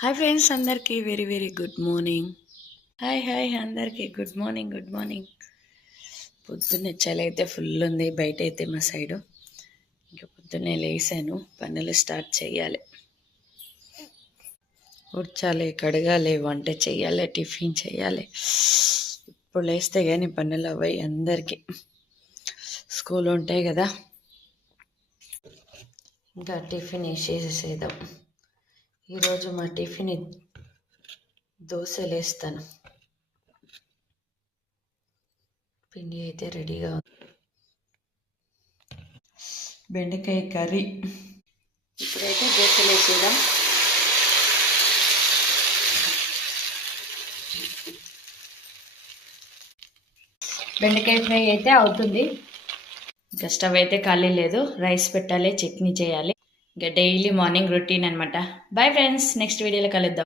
Hi friends, అందరికీ very very good morning. Hi hi అందరికీ good morning. Good morning. పొద్దున్నే చలి అయితే ఫుల్ ఉంది బయట అయితే మా సైడు. ఇంకా పొద్దున్నే లేసాను, పనులు స్టార్ట్ చేయాలి. ఉడ్చాలి, కడగాలి, వంట చేయాలి, టిఫిన్ చేయాలి. ఇప్పుడు లేస్తే కానీ పనులు అవ్వయి. అందరికీ స్కూల్ ఉంటాయి కదా, ఇంకా టిఫిన్ వేసేసేద్దాం. ఈరోజు మా టిఫిన్ దోశలు వేస్తాను. పిండి అయితే రెడీగా ఉంది. బెండకాయ కర్రీ. ఇప్పుడైతే దోశలు వేసేద్దాం. బెండకాయ ఫ్రై అయితే అవుతుంది. ఇంకా స్టవ్ అయితే ఖాళీ లేదు, రైస్ పెట్టాలి, చట్నీ చేయాలి. ఇంకా డైలీ మార్నింగ్ రొటీన్ అనమాట. బాయ్ ఫ్రెండ్స్, నెక్స్ట్ వీడియోలో కలుద్దాం.